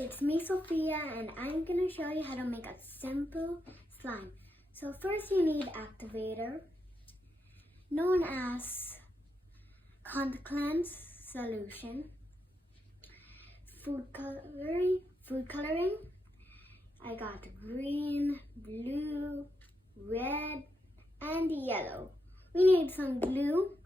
it's me Sophia and I'm gonna show you how to make a simple slime. So first you need activator, known as cleanse solution, food coloring. I got green, blue, red, and yellow. We need some glue.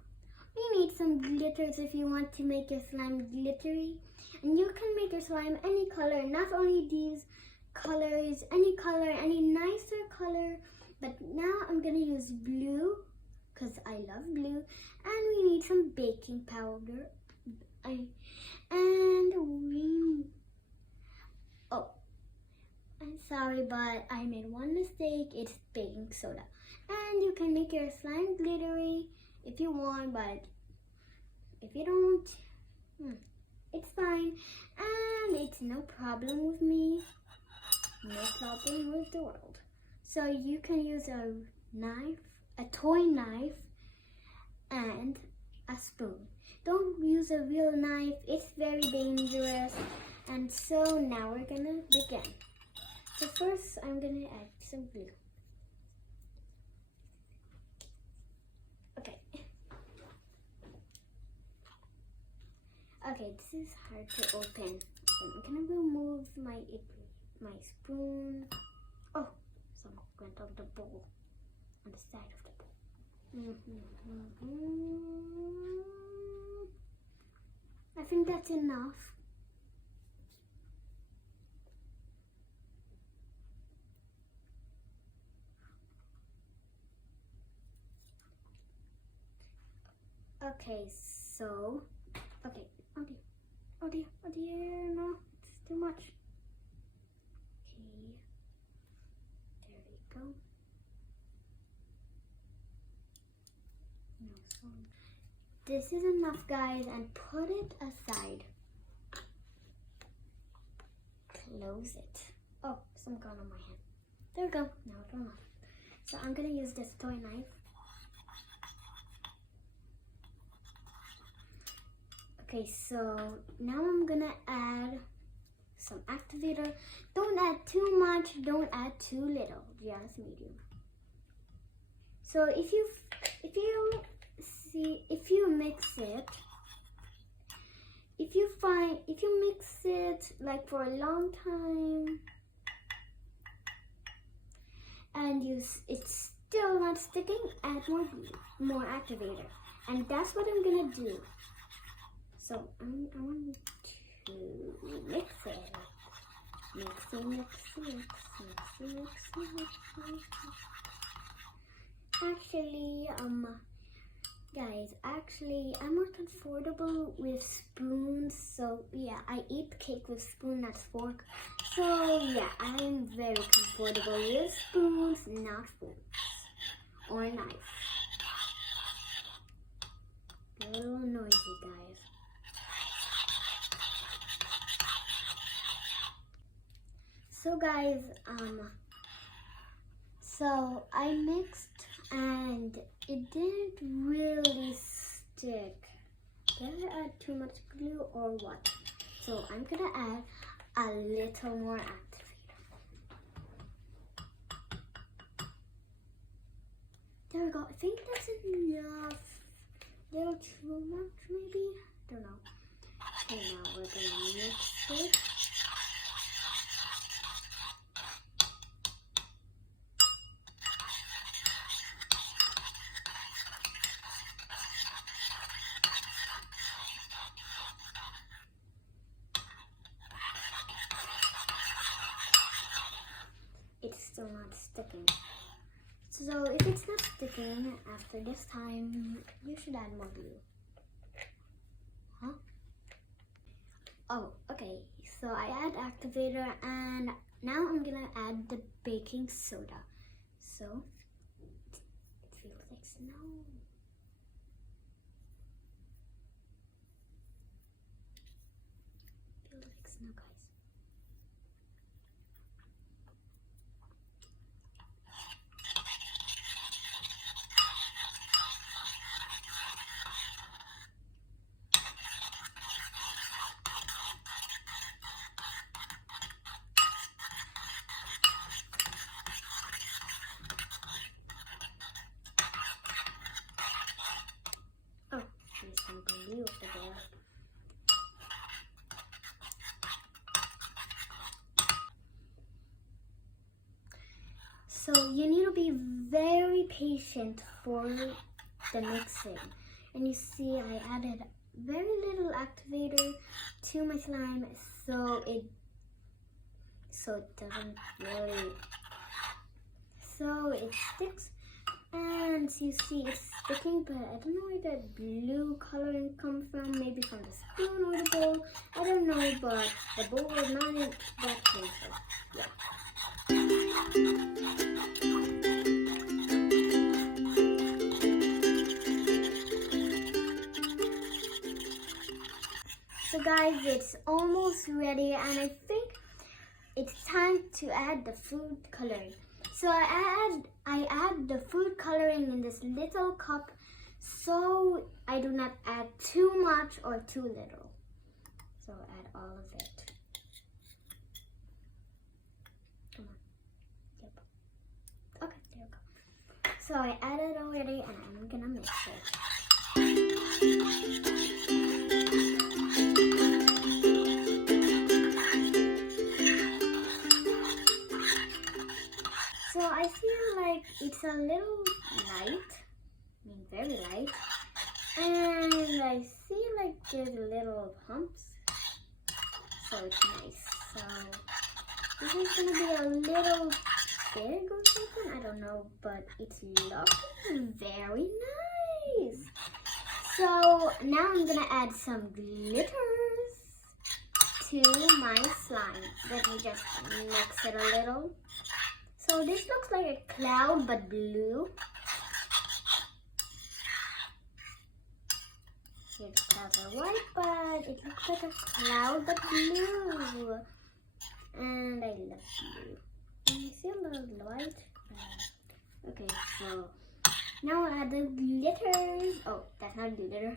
We need some glitters if you want to make your slime glittery. And you can make your slime any color, not only these colors, any color, any nicer color. But now I'm gonna use blue, because I love blue. And we need some baking powder. I'm sorry, but I made one mistake. It's baking soda. And you can make your slime glittery if you want, but if you don't, it's fine. And it's no problem with me, no problem with the world. So you can use a knife, a toy knife, and a spoon. Don't use a real knife, it's very dangerous. And so now we're gonna begin. So first I'm gonna add some glue. Okay, this is hard to open. So I'm gonna remove my spoon. Oh, some went on the bowl, on the side of the bowl. I think that's enough. Okay, so, okay, oh dear, no, it's too much. Okay, there we go. No, so this is enough, guys, and put it aside. Close it. Oh, some gone on my hand. There we go, now it's enough. So I'm gonna use this toy knife. Okay, so now I'm gonna add some activator. Don't add too much, don't add too little, just medium. So if you mix it, if you mix it like for a long time and it's still not sticking, add more activator. And that's what I'm gonna do. So I want to mix it. Mix. Actually, guys, I'm more comfortable with spoons. So yeah, I eat cake with spoon, not fork. So yeah, I'm very comfortable with spoons, not forks or knife. A little noisy, guys. So guys, so I mixed and it didn't really stick. Did I add too much glue or what? So I'm gonna add a little more activator. There we go. I think that's enough. A little too much maybe? Don't know. Okay, now we're gonna mix it. It's still not sticking. So if it's not sticking after this time, you should add more glue. Huh? Oh, okay. So I add activator and now I'm gonna add the baking soda. So it feels like snow. Feels like snow, guys. blue over there. So you need to be very patient for the mixing. And you see I added very little activator to my slime so it doesn't really, so it sticks. And you see it's sticking, but I don't know where that blue coloring comes from. Maybe from the spoon or the bowl. I don't know, but the bowl is not in that place. So, yeah. So guys, it's almost ready, and I think it's time to add the food coloring. So I add the food coloring in this little cup, so I do not add too much or too little. So add all of it. Come on. Yep. Okay, there we go. So I added already, and I'm gonna mix it. So I feel like it's a little light, I mean very light, and I see like there's little humps, so it's nice. So this is gonna be a little big or something, I don't know, but it's looking very nice. So now I'm gonna add some glitters to my slime. Let me just mix it a little. So this looks like a cloud but blue. Here the clouds are white, but it looks like a cloud but blue. And I love blue. And you see a little light? Okay, so now I'll add the glitters. Oh, that's not glitter.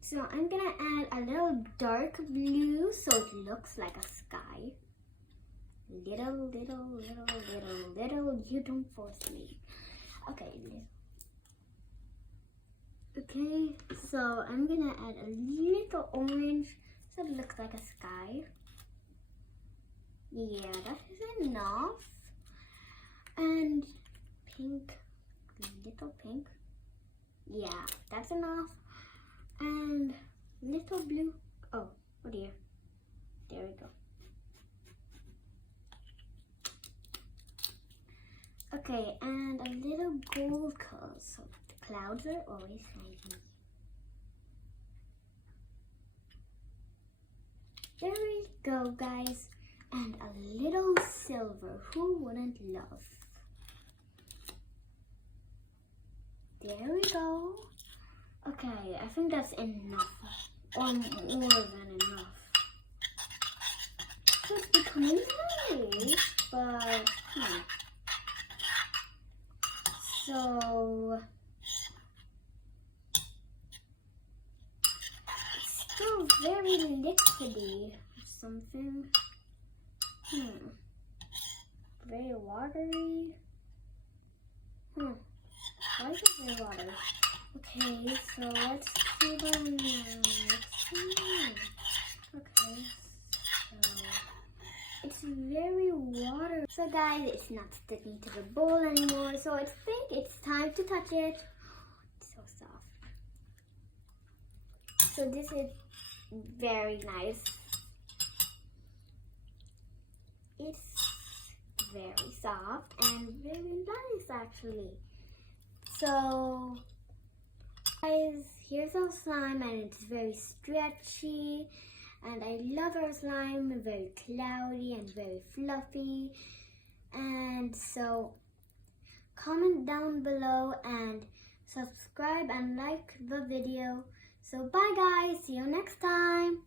So I'm gonna add a little dark blue so it looks like a sky. Little, you don't force me. Okay, so I'm gonna add a little orange so it looks like a sky. Yeah, that is enough. And pink, little pink. Yeah, that's enough. And little blue. Oh dear. There we go. Okay, and a little gold color, so the clouds are always shiny. There we go, guys. And a little silver, who wouldn't love? There we go. Okay, I think that's enough, or more than enough. So it's becoming nice, but so it's still very liquidy or something. Very watery. Why is it very watery? Okay, so let's keep on mixing. Okay, so it's very watery. So guys, it's not sticking to the bowl anymore, so I think it's time to touch it. It's so soft. So this is very nice. It's very soft and very nice actually. So guys, here's our slime, and it's very stretchy, and I love our slime, very cloudy and very fluffy. And so comment down below and subscribe and like the video. So bye guys, see you next time.